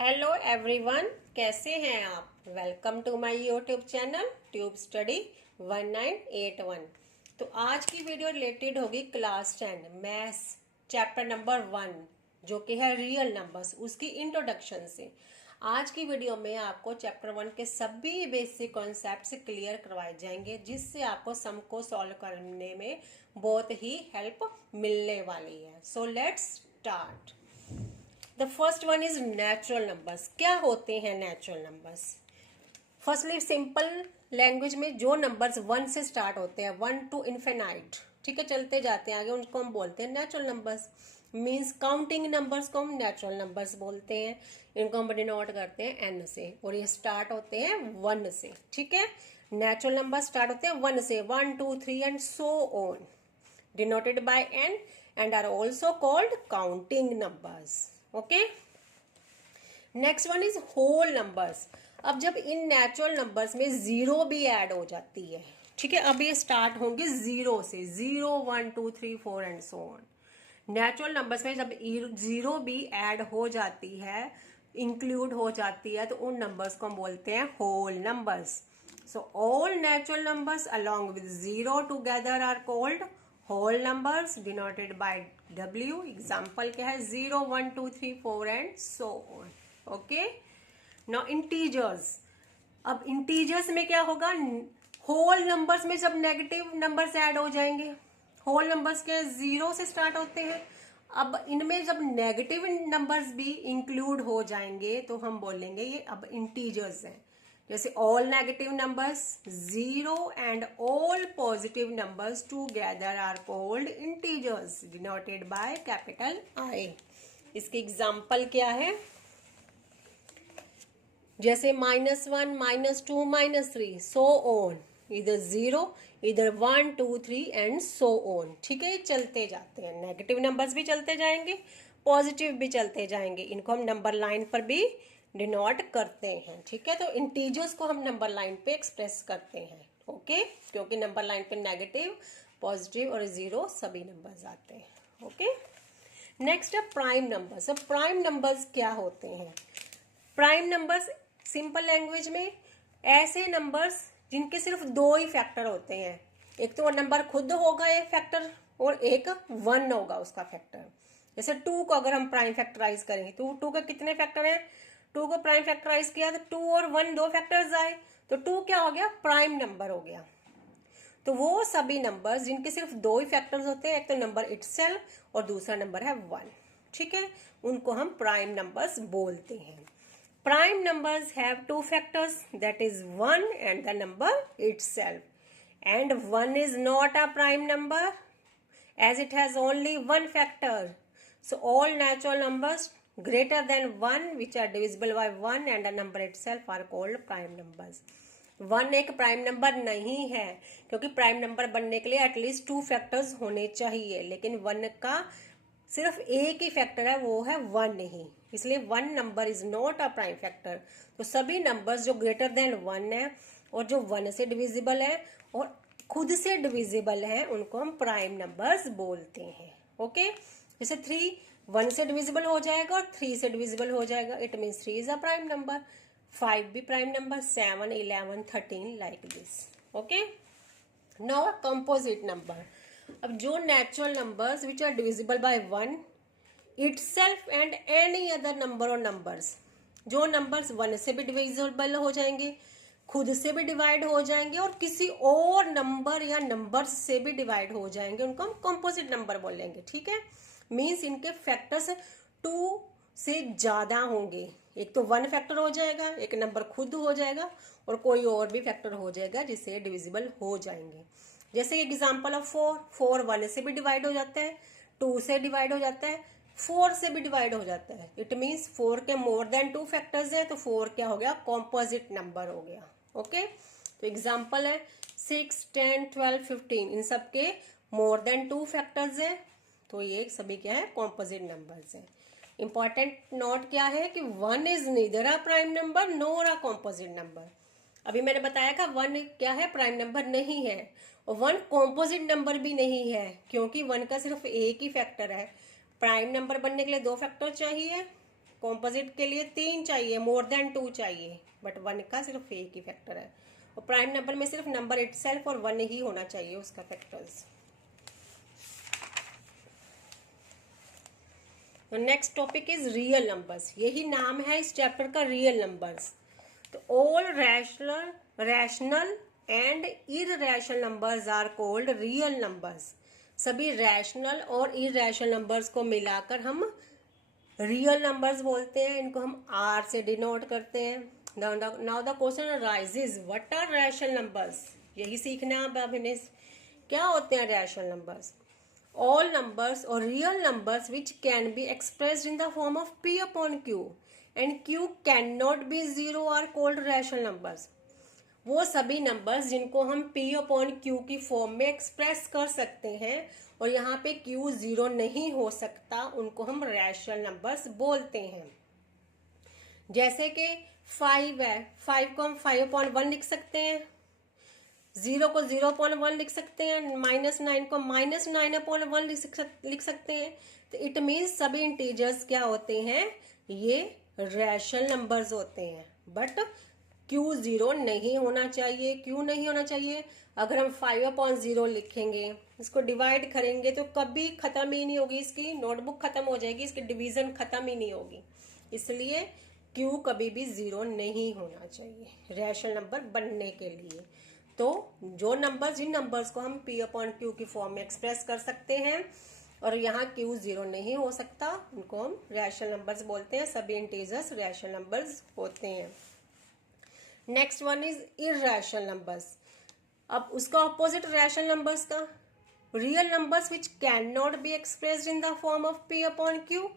Hello everyone, कैसे हैं आप। Welcome to my YouTube channel Tube Study 1981। तो आज की वीडियो रिलेटेड होगी क्लास 10 मैथ्स चैप्टर नंबर 1 जो कि है रियल नंबर्स, उसकी इंट्रोडक्शन से। आज की वीडियो में आपको चैप्टर 1 के सभी बेसिक कॉन्सेप्ट्स क्लियर करवाए जाएंगे, जिससे आपको सम को सॉल्व करने में बहुत ही हेल्प मिलने वाली है। So let's start. The first one is natural numbers. क्या होते हैं natural numbers? Firstly simple language में जो नंबर्स 1 से स्टार्ट होते हैं, 1 टू इन्फिनाइट, ठीक है, चलते जाते हैं आगे, उनको हम बोलते हैं natural numbers. Means counting numbers को हम नेचुरल नंबर्स बोलते हैं। इनको हम डिनोट करते हैं एन से, और ये स्टार्ट होते हैं 1 से। ठीक है, नेचुरल नंबर स्टार्ट होते हैं 1 से, 1 2 3 and so on, denoted by N and are also called counting numbers. Okay, next one is whole numbers. अब जब इन नेचुरल नंबर्स में जीरो भी ऐड हो जाती है, ठीक है, अब ये स्टार्ट होंगे जीरो से, 0 1 2 3 4 and so on. Natural numbers में जब जीरो भी ऐड हो जाती है, इंक्लूड हो जाती है, तो उन नंबर्स को हम बोलते हैं whole numbers. So all natural numbers along with zero together are called whole numbers denoted by W। Example क्या है? 0 1 2 3 4 and so on. Okay, now integers. अब इंटीजर्स में क्या होगा? होल नंबर्स में जब नेगेटिव नंबर्स ऐड हो जाएंगे, होल नंबर्स के 0 से स्टार्ट होते हैं, अब इनमें जब नेगेटिव नंबर्स भी इंक्लूड हो जाएंगे तो हम बोलेंगे ये अब इंटीजर्स हैं। जैसे all negative numbers 0 and all positive numbers together are called integers denoted by capital I। इसकी एग्जाम्पल क्या है? जैसे -1 -2 -3 सो ऑन, इधर 0 इधर 1 2 3 एंड सो ऑन। ठीक है, चलते जाते हैं, नेगेटिव नंबर्स भी चलते जाएंगे, पॉजिटिव भी चलते जाएंगे। इनको हम नंबर लाइन पर भी डिनोट करते हैं। ठीक है, तो इंटीजर्स को हम नंबर लाइन पे एक्सप्रेस करते हैं। ओके, क्योंकि नंबर लाइन पे नेगेटिव, पॉजिटिव और 0 सभी नंबर्स आते हैं। ओके, नेक्स्ट है प्राइम नंबर्स। अब प्राइम नंबर्स क्या होते हैं? प्राइम नंबर्स सिंपल लैंग्वेज में ऐसे नंबर्स जिनके सिर्फ दो ही फैक्टर होते हैं। एक तो वो नंबर खुद होगा एक फैक्टर, और एक 1 होगा उसका फैक्टर। जैसे 2 को अगर हम प्राइम फैक्टराइज करेंगे तो 2 के कितने फैक्टर हैं? 2 को प्राइम फैक्टराइज किया तो 2 और 1 दो फैक्टर्स आए, तो 2 क्या हो गया? प्राइम नंबर हो गया। तो वो सभी नंबर्स जिनके सिर्फ दो ही फैक्टर्स होते हैं, एक तो नंबर इटसेल्फ और दूसरा नंबर है 1। ठीक है, उनको हम प्राइम नंबर्स बोलते हैं। Prime numbers have two factors, that is 1 and the number itself. And 1 is not a prime number as it has only one factor. So all natural numbers greater than 1 which are divisible by 1 and the number itself are called prime numbers. 1 एक prime number नहीं है, क्योंकि prime number बनने के लिए at least 2 factors होने चाहिए, लेकिन 1 का सिर्फ एक ही फैक्टर है, वो है 1 नहीं, इसलिए 1 number is not a prime factor. तो सभी नंबर्स जो ग्रेटर देन 1 है और जो 1 से डिविजिबल है और खुद से डिविजिबल है, उनको हम प्राइम नंबर्स बोलते हैं। ओके, जैसे 3 1 से डिविजिबल हो जाएगा और 3 से डिविजिबल हो जाएगा, it means 3 is a prime number. 5 भी prime number, 7 11 13 like this. Okay, now a composite number. अब जो natural numbers which are divisible by 1 itself and any other number और नंबर्स, जो नंबर्स 1 से भी डिविजिबल हो जाएंगे, खुद से भी डिवाइड हो जाएंगे और किसी और नंबर या नंबर्स से भी डिवाइड हो जाएंगे, उनको हम कंपोजिट नंबर बोलेंगे। ठीक है, मीन्स इनके फैक्टर्स 2 से ज्यादा होंगे। एक तो 1 फैक्टर हो जाएगा, एक नंबर खुद हो जाएगा और कोई और भी फैक्टर हो जाएगा जिससे डिविजिबल हो जाएंगे। जैसे एग्जाम्पल ऑफ 4 1 से भी डिवाइड हो जाता है, 2 से डिवाइड हो जाता है, 4 से भी डिवाइड हो जाता है। इट मीन्स 4 के मोर देन 2 फैक्टर्स हैं, तो 4 क्या हो गया? कॉम्पोजिट नंबर हो गया। ओके, तो एग्जाम्पल है 6 10 12 15, इन सब के मोर देन 2 फैक्टर्स हैं, तो ये सभी क्या है? कॉम्पोजिट नंबर्स हैं। इंपॉर्टेंट नोट क्या है कि 1 is neither a prime number NOR a composite number. अभी मैंने बताया था 1 क्या है? प्राइम नंबर नहीं है, और 1 कॉम्पोजिट नंबर भी नहीं है, क्योंकि 1 का सिर्फ एक ही फैक्टर है। प्राइम नंबर बनने के लिए 2 फैक्टर चाहिए, कॉम्पोजिट के लिए 3 चाहिए, मोर देन 2 चाहिए, बट 1 का सिर्फ एक ही फैक्टर है। और प्राइम नंबर में सिर्फ नंबर इटसेल्फ और 1 ही होना चाहिए उसका factors. Next topic is real numbers. यही नाम है इस चैप्टर का, रियल नंबर्स। तो all rational and irrational numbers are called real numbers. सभी रैशनल और इररेशनल नंबर्स को मिलाकर हम रियल नंबर्स बोलते हैं। इनको हम आर से डिनोट करते हैं। Now the question raises, what are rational numbers? यही सीखना है अब इन्हें, क्या होते हैं rational numbers? All numbers or real numbers which can be expressed in the form of P upon Q and Q cannot be zero are called rational numbers. वो सभी नंबर्स जिनको हम P upon Q की form में express कर सकते हैं और यहाँ पे Q जीरो नहीं हो सकता, उनको हम रैशनल नंबर्स बोलते हैं। जैसे कि 5 है, 5 को हम 5/1 लिख सकते हैं, 0 को 0/1 लिख सकते हैं, -9 को -9/1 लिख सकते हैं। तो इट मीन्स सभी इंटीजर्स क्या होते हैं, ये रैशनल नंबर्स होते हैं। बट Q जीरो नहीं होना चाहिए। क्यों नहीं होना चाहिए? अगर हम 5/0 लिखेंगे, इसको डिवाइड करेंगे तो कभी खत्म ही नहीं होगी, इसकी नोटबुक खत्म हो जाएगी, इसकी डिवीजन खत्म ही नहीं होगी। इसलिए Q कभी भी जीरो नहीं होना चाहिए रैशनल नंबर बनने के लिए। तो जो नंबर, जिन नंबर्स को हम P/Q की फॉर्म में एक्सप्रेस कर सकते हैं और यहाँ Q जीरो नहीं हो सकता, उनको हम रैशनल नंबर्स बोलते हैं। सभी इंटीजर्स रैशनल नंबर्स होते हैं। Next one is irrational numbers. अब उसका ऑपोजिट रैशनल नंबर्स का, real numbers which can not be expressed in the form of P/Q।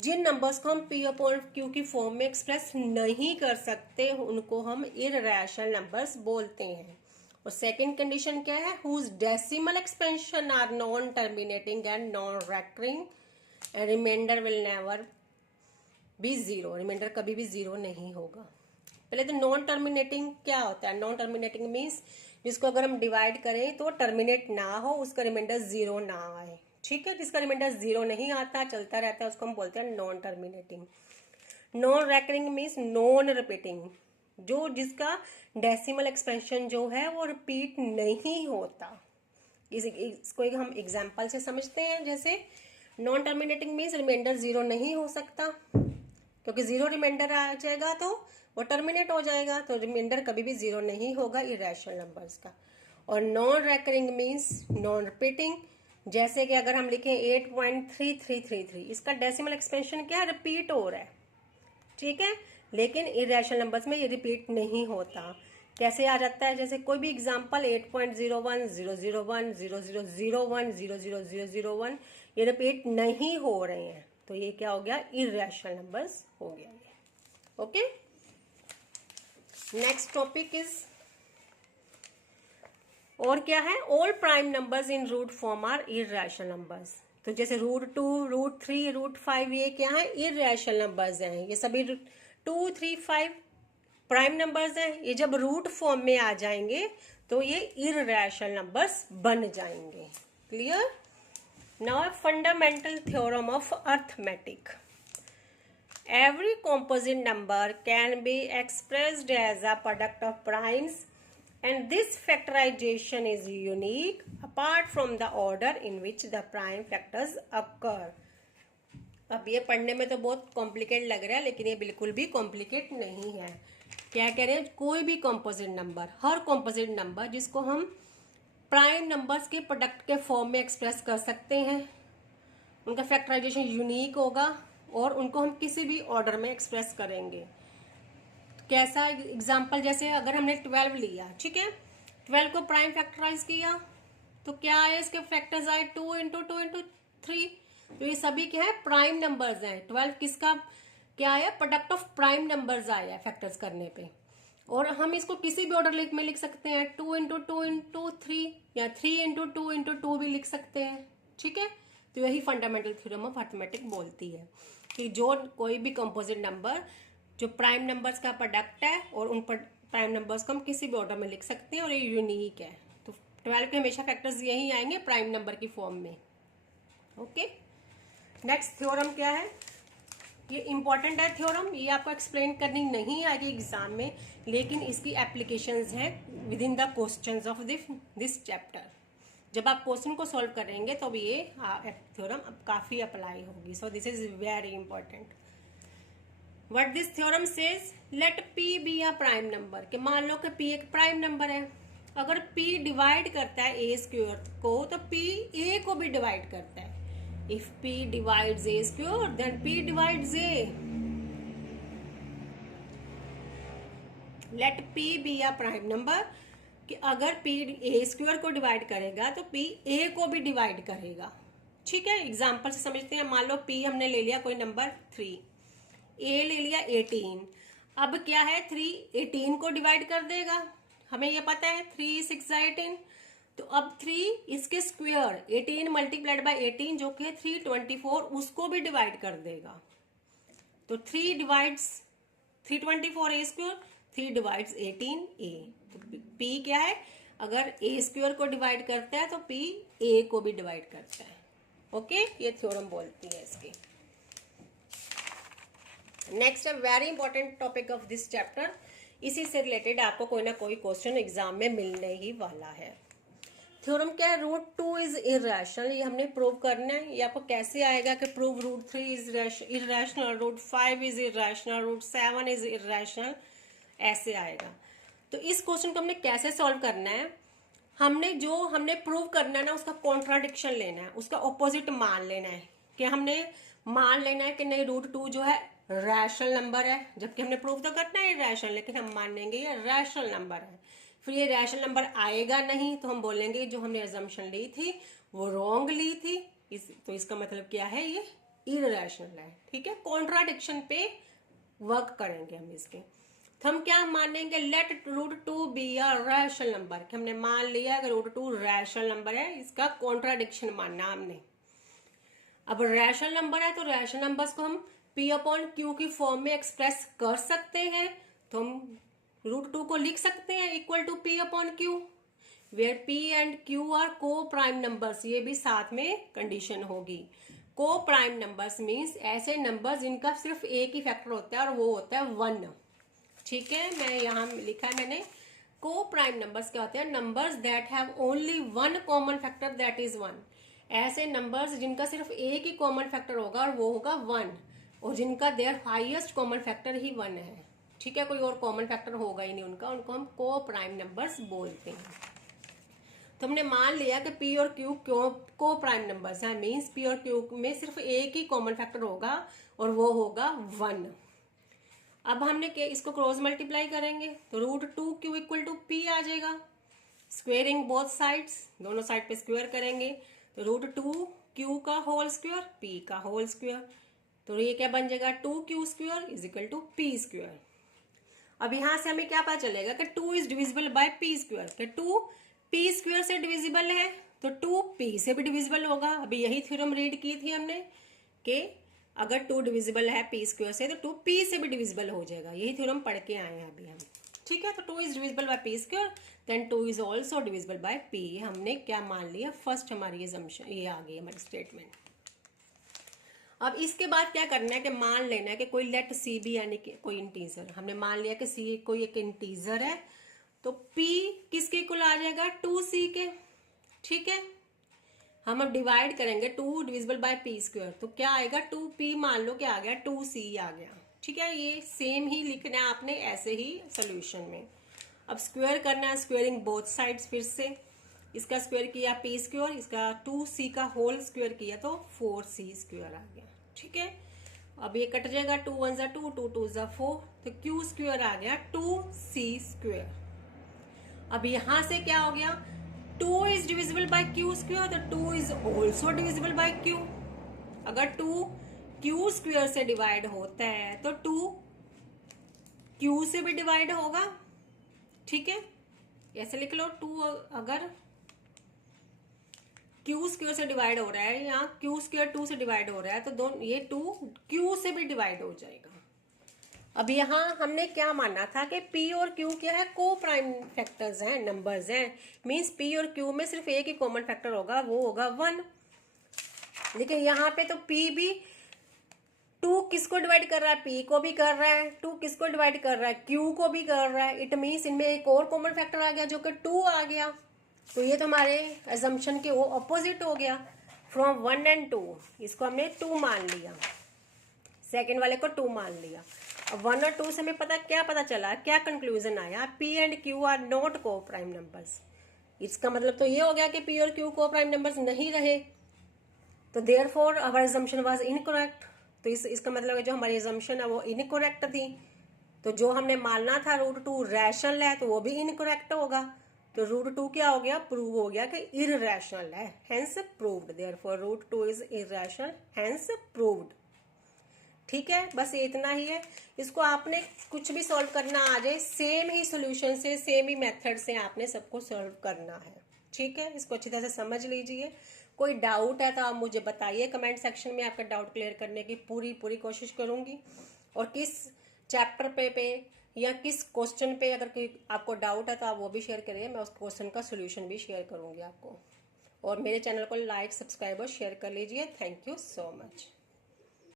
जिन नंबर्स को हम P/Q की फॉर्म में एक्सप्रेस नहीं कर सकते, उनको हम इररेशनल नंबर्स बोलते हैं। और सेकंड कंडीशन क्या है, whose decimal expansion are non terminating and non recurring and remainder will never be zero. Remainder कभी भी जीरो नहीं होगा। पहले तो नॉन टर्मिनेटिंग क्या होता है? नॉन टर्मिनेटिंग मीन्स जिसको अगर हम डिवाइड करें तो टर्मिनेट ना हो, उसका रिमाइंडर जीरो ना आए। ठीक है, जिसका रिमाइंडर जीरो नहीं आता, चलता रहता है, उसको हम बोलते हैं non terminating. Non recurring means non repeating, जो जिसका डेसिमल एक्सपेंशन जो है वो रिपीट नहीं होता। इसको हम एग्जाम्पल से समझते हैं। जैसे non terminating means remainder zero नहीं हो सकता, क्योंकि जीरो रिमाइंडर आ जाएगा तो वो टर्मिनेट हो जाएगा, तो रिमाइंडर कभी भी जीरो नहीं होगा इररेशनल नंबर्स का। और non recurring means non repeating, जैसे कि अगर हम लिखें 8.3333, इसका डेसिमल एक्सपेंशन क्या है, रिपीट हो रहा है। ठीक है, लेकिन इररेशनल नंबर्स में ये रिपीट नहीं होता। कैसे आ जाता है? जैसे कोई भी एग्जांपल 8.01 001 0001 00001, ये रिपीट नहीं हो रहे हैं, तो ये क्या हो गया, इररेशनल नंबर्स हो गया ये। ओके, नेक्स्ट टॉपिक इज, और क्या है, all prime numbers in root form are irrational numbers. तो जैसे √2 √3 √5 ये क्या है, इररेशनल नंबर्स हैं। ये सभी 2 3 5 प्राइम नंबर्स हैं। ये जब रूट फॉर्म में आ जाएंगे तो ये इररेशनल नंबर्स बन जाएंगे। Clear? Now fundamental theorem of arithmetic. Every composite number can be expressed as a product of primes, and this factorization is unique apart from the order in which the prime factors occur. अब ये पढ़ने में तो बहुत complicate लग रहा है, लेकिन ये बिल्कुल भी कॉम्प्लिकेट नहीं है। क्या कह रहे हैं, कोई भी कॉम्पोजिट नंबर, हर कॉम्पोजिट नंबर जिसको हम प्राइम नंबर्स के प्रोडक्ट के फॉर्म में एक्सप्रेस कर सकते हैं, उनका फैक्टराइजेशन यूनिक होगा और उनको हम किसी भी ऑर्डर में एक्सप्रेस करेंगे। कैसा एग्जाम्पल, जैसे अगर हमने 12 लिया, ठीक है, 12 को प्राइम फैक्टराइज किया तो क्या आए, इसके फैक्टर्स आए 2 × 2 × 3। तो ये सभी क्या है, प्राइम नंबर्स हैं। 12 किसका क्या आया, प्रोडक्ट ऑफ प्राइम नंबर्स आया फैक्टर्स करने पे। और हम इसको किसी भी ऑर्डर में लिख सकते हैं, 2 × 2 × 3 या 3 × 2 × 2 भी लिख सकते हैं। ठीक है, तो यही फंडामेंटल थ्योरम ऑफ अर्थमेटिक बोलती है कि जो कोई भी कंपोजिट नंबर जो प्राइम नंबर्स का प्रोडक्ट है और उन प्राइम नंबर्स को हम किसी भी ऑर्डर में लिख सकते हैं और ये यूनिक है। तो 12 के हमेशा फैक्टर्स यही आएंगे प्राइम नंबर की फॉर्म में। ओके, नेक्स्ट थ्योरम क्या है, ये इंपॉर्टेंट है थ्योरम, ये आपको एक्सप्लेन करनी नहीं आएगी एग्जाम में, लेकिन इसकी एप्लीकेशंस हैं with in the questions of this chapter. जब आप क्वेश्चन को सॉल्व करेंगे तो भी ये थ्योरम काफ़ी अप्लाई होगी। So this is very important. What this theorem says, let p be a prime number, कि मान लो कि पी एक प्राइम नंबर है। अगर पी डिवाइड करता है ए स्क्वायर को तो पी ए को भी डिवाइड करता है। If p divides a square then p divides a. Let p be a prime number, कि अगर पी ए स्क्वायर को डिवाइड करेगा तो पी ए को भी डिवाइड करेगा। ठीक है, एग्जाम्पल से समझते हैं। मान लो पी हमने ले लिया कोई नंबर 3, ए ले लिया 18। अब क्या है, 3 18 को डिवाइड कर देगा, हमें ये पता है 3 6 18। तो अब 3 इसके स्क्वायर 18 मल्टीप्लाइड बाय 18 जो कि 324, उसको भी डिवाइड कर देगा। तो 3 डिवाइड्स 324 ए स्क्वायर, 3 डिवाइड्स 18 ए। तो पी क्या है, अगर ए स्क्वायर को डिवाइड करता है तो पी ए को भी डिवाइड करता है। ओके, ये थ्योरम बोलती है इसकी। नेक्स्ट है very important topic of this chapter. इसी से रिलेटेड आपको कोई ना कोई क्वेश्चन एग्जाम में मिलने ही वाला है। थ्योरम क्या है, रूट 2 इज इरेशनल, ये हमने प्रूव करना है। ये आपको कैसे आएगा कि prove root 3 is irrational, root 5 is irrational, root 7 is irrational, ऐसे आएगा। तो इस क्वेश्चन को हमने कैसे सॉल्व करना है, हमने प्रूव करना है ना, उसका कॉन्ट्राडिक्शन लेना है, उसका ऑपोजिट मान लेना है। कि हमने मान लेना है कि नहीं रूट 2 जो है रैशनल नंबर है, जबकि हमने प्रूव तो करना है रैशनल, लेकिन हम मान लेंगे ये रैशनल नंबर है। फिर ये रैशनल नंबर आएगा नहीं तो हम बोलेंगे जो हमने अजम्पशन ली थी वो रॉन्ग ली थी, तो इसका मतलब क्या है, ये इरैशनल है। ठीक है, कॉन्ट्राडिक्शन पे वर्क करेंगे हम इसके। तो हम क्या मानेंगे, let root 2 be a rational number, कि हमने मान लिया कि रूट 2 रैशनल नंबर है, इसका कॉन्ट्राडिक्शन मानना हमने। अब रैशनल नंबर है तो रैशनल नंबर्स को हम P अपॉन Q की फॉर्म में एक्सप्रेस कर सकते हैं। तो हम रूट 2 को लिख सकते हैं equal to P upon Q, where P and Q are coprime numbers. ये भी साथ में कंडीशन होगी। को प्राइम नंबर्स मीन्स ऐसे नंबर जिनका सिर्फ एक ही फैक्टर होता है और वो होता है 1। ठीक है, मैं यहाँ लिखा है मैंने, को प्राइम नंबर्स क्या होते हैं, numbers that have only 1 common factor that is 1। ऐसे नंबर्स जिनका सिर्फ एक ही कॉमन फैक्टर होगा और वो होगा 1, और जिनका देयर हाईएस्ट कॉमन फैक्टर ही 1 है। ठीक है, कोई और कॉमन फैक्टर होगा ही नहीं उनका, उनको हम को प्राइम नंबर्स बोलते हैं। तो हमने मान लिया कि P और Q को प्राइम नंबर्स हैं, मीन्स P और Q में सिर्फ एक ही कॉमन फैक्टर होगा और वो होगा 1। अब हमने इसको क्रॉस मल्टीप्लाई करेंगे तो root 2Q equal to P आ जाएगा। स्क्वेयरिंग बोथ साइड्स, दोनों साइड पे स्क्वेयर करेंगे तो रूट 2Q का होल स्क्वेयर P का होल स्क्वेयर। तो ये क्या बन जाएगा, 2Q square is equal to P square. अब यहां से हमें क्या पता चलेगा कि 2 is divisible by P square, कि 2 P स्क्वेयर से डिविजिबल है तो 2 P से भी डिविजिबल होगा। अभी यही थ्योरम रीड की थी हमने कि अगर 2 डिविजिबल है P स्क्वेयर से तो 2 P से भी डिविजिबल हो जाएगा। यही थ्योरम पढ़ के आए हैं अभी हम। ठीक है, तो 2 is divisible by P square then 2 is also divisible by P। हमने क्या मान लिया, फर्स्ट हमारी असम्पशन ये आ गई हमारी स्टेटमेंट। अब इसके बाद क्या करना है कि मान लेना है कि कोई लेट सी भी यानी कि कोई इंटीजर। हमने मान लिया कि सी कोई एक इंटीजर है तो P किसके इक्वल आ जाएगा, 2C के। ठीक है, हम अब डिवाइड करेंगे 2 डिविजिबल बाय P स्क्वायर तो क्या आएगा, 2P मान लो क्या आ गया, 2C आ गया। ठीक है, ये सेम ही लिखना है आपने ऐसे ही सोल्यूशन में। अब स्क्वायर करना है, स्क्वेयरिंग बोथ साइड्स, फिर से इसका स्क्वायर किया P स्क्वायर, इसका 2C का होल स्क्वायर किया तो 4C स्क्वायर आ गया। ठीक है, अब ये कट जाएगा, 2 1 जा 2, 2 2 जा 4, तो Q स्क्वायर आ गया 2C स्क्वायर। अब यहां से क्या हो गया, 2 is divisible bye Q square तो 2 is also divisible bye Q। अगर 2 Q स्क्वायर से डिवाइड होता है तो 2 Q से भी डिवाइड होगा। ठीक है, ऐसे लिख लो, 2 अगर Q स्क्वायर से डिवाइड हो रहा है, यहाँ Q स्क्वायर 2 से डिवाइड हो रहा है तो दोनों ये 2 Q से भी डिवाइड हो जाएगा। अब यहाँ हमने क्या माना था कि P और Q क्या है, को प्राइम फैक्टर्स हैं, नंबर्स हैं, मींस P और Q में सिर्फ एक ही कॉमन फैक्टर होगा, वो होगा 1। लेकिन यहाँ पे तो P भी 2 किसको डिवाइड कर रहा है, p को भी कर रहा है, 2 किसको डिवाइड कर रहा है, q को भी कर रहा है। इट मीन्स इनमें एक और कॉमन फैक्टर आ गया जो कि 2 आ गया। तो ये तो हमारे अजम्पशन के वो अपोजिट हो गया, फ्रॉम 1 एंड 2 इसको हमने 2 मान लिया, सेकेंड वाले को 2 मान लिया। अब 1 और 2 से हमें क्या पता चला, क्या कंक्लूजन आया, p and q are not coprime numbers. इसका मतलब तो ये हो गया कि p और q को प्राइम नंबर्स नहीं रहे, तो therefore our assumption was incorrect. तो इसका मतलब है जो हमारी अजम्पशन है वो इनकरेक्ट थी। तो जो हमने मानना था √2 रैशनल है तो वो भी इनकरेक्ट होगा। तो √2 क्या हो गया, प्रूव हो गया कि इररेशनल है, hence proved. Therefore √2 is irrational, hence proved. ठीक है, बस ये इतना ही है। इसको आपने कुछ भी सॉल्व करना आ जाए, सेम ही सोल्यूशन से, सेम ही मेथड से आपने सबको सॉल्व करना है। ठीक है, इसको अच्छी तरह से समझ लीजिए। कोई डाउट है तो आप मुझे बताइए कमेंट सेक्शन में, आपका डाउट क्लियर करने की पूरी कोशिश करूंगी। और किस चैप्टर पे या किस क्वेश्चन पे अगर कोई आपको डाउट है तो आप वो भी शेयर करिए, मैं उस क्वेश्चन का सोल्यूशन भी शेयर करूंगी आपको। और मेरे चैनल को लाइक, सब्सक्राइब और शेयर कर लीजिए। Thank you so much.